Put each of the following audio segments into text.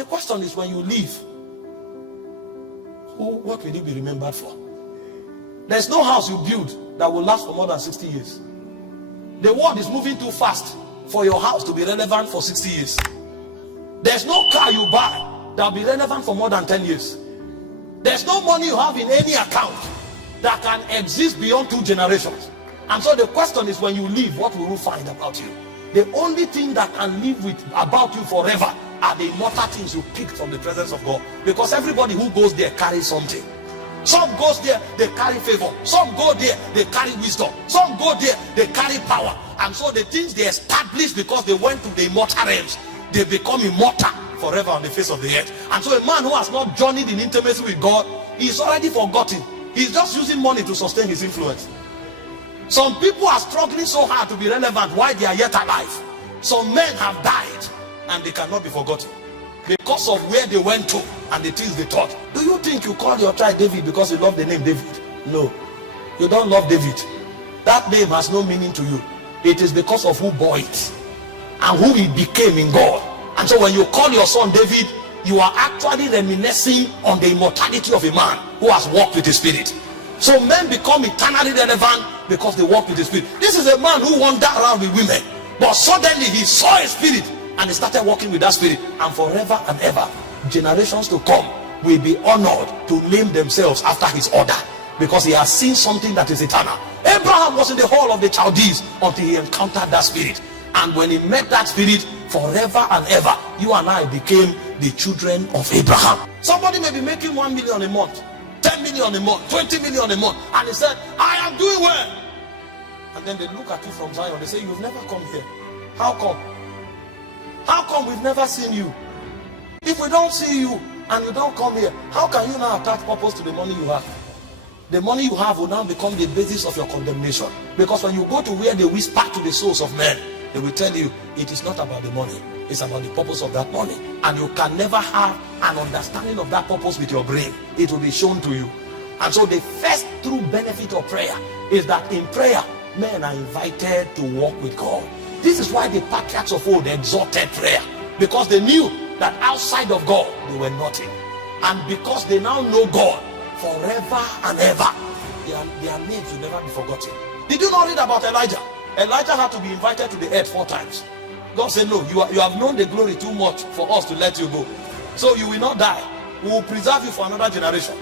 the question is, when you leave, what will you be remembered for? There's no house you build that will last for more than 60 years. The world is moving too fast for your house to be relevant for 60 years. There's no car you buy that will be relevant for more than 10 years. There's no money you have in any account that can exist beyond 2 generations. And so the question is, when you leave, what will you find about you? The only thing that can live with about you forever are the immortal things you picked from the presence of God. Because everybody who goes there carries something. Some goes there, they carry favor. Some go there, they carry wisdom. Some go there, they carry power. And so the things they established because they went to the immortal realms, they become immortal forever on the face of the earth. And so a man who has not journeyed in intimacy with God, he's already forgotten. He's just using money to sustain his influence. Some people are struggling so hard to be relevant while they are yet alive. Some men have died and they cannot be forgotten because of where they went to and the things they taught. Do you think you call your child David because you love the name David? No, you don't love David. That name has no meaning to you. It is because of who bore it and who he became in God. And so when you call your son David, you are actually reminiscing on the immortality of a man who has walked with the Spirit. So men become eternally relevant because they walk with the Spirit. This is a man who wandered around with women, but suddenly he saw a spirit and he started walking with that spirit. And forever and ever, generations to come will be honored to name themselves after his order, because he has seen something that is eternal. Abraham was in the hall of the Chaldees until he encountered that spirit. And when he met that spirit, forever and ever, you and I became the children of Abraham. Somebody may be making 1 million a month, 10 million a month, 20 million a month, and he said, I am doing well. And then they look at you from Zion, they say, you've never come here. How come? How come we've never seen you? If we don't see you and you don't come here, how can you now attach purpose to the money you have? The money you have will now become the basis of your condemnation. Because when you go to where they whisper to the souls of men, they will tell you it is not about the money, it's about the purpose of that money. And you can never have an understanding of that purpose with your brain. It will be shown to you. And so the first true benefit of prayer is that in prayer, men are invited to walk with God. This is why the patriarchs of old exalted prayer, because they knew that outside of God they were nothing. And because they now know God forever and ever, their names will never be forgotten. Did you not read about Elijah? Elijah had to be invited to the earth 4 times. God said, no, you have known the glory too much for us to let you go. So you will not die. We will preserve you for another generation.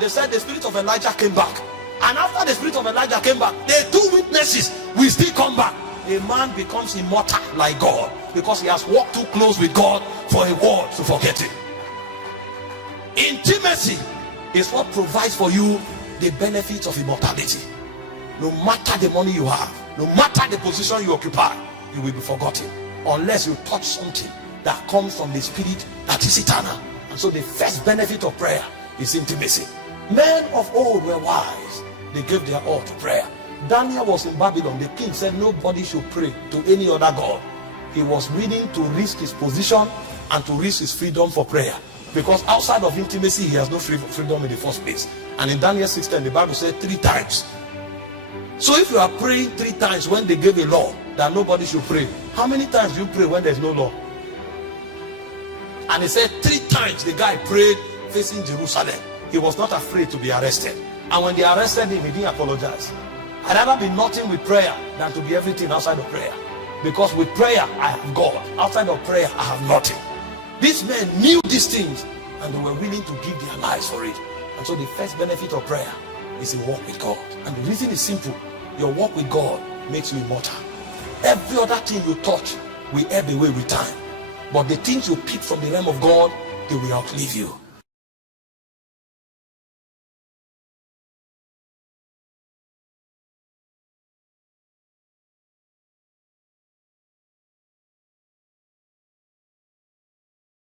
They said the spirit of Elijah came back. And after the spirit of Elijah came back, the 2 witnesses will still come back. A man becomes immortal like God because he has walked too close with God for a world to forget him. Intimacy is what provides for you the benefits of immortality. No matter the money you have, no matter the position you occupy, you will be forgotten unless you touch something that comes from the spirit that is eternal. And so the first benefit of prayer is intimacy. Men of old were wise. They gave their all to prayer. Daniel was in Babylon. The king said nobody should pray to any other god. He was willing to risk his position and to risk his freedom for prayer, because outside of intimacy he has no freedom in the first place. And in Daniel 6:10 the Bible said 3 times. So if you are praying 3 times when they gave a law that nobody should pray, how many times do you pray when there's no law? And he said 3 times the guy prayed facing Jerusalem. He was not afraid to be arrested. And when they arrested him, he didn't apologize. I'd rather be nothing with prayer than to be everything outside of prayer. Because with prayer, I have God. Outside of prayer, I have nothing. These men knew these things and they were willing to give their lives for it. And so the first benefit of prayer is a walk with God. And the reason is simple. Your walk with God makes you immortal. Every other thing you touch will ebb away with time. But the things you pick from the realm of God, they will outlive you.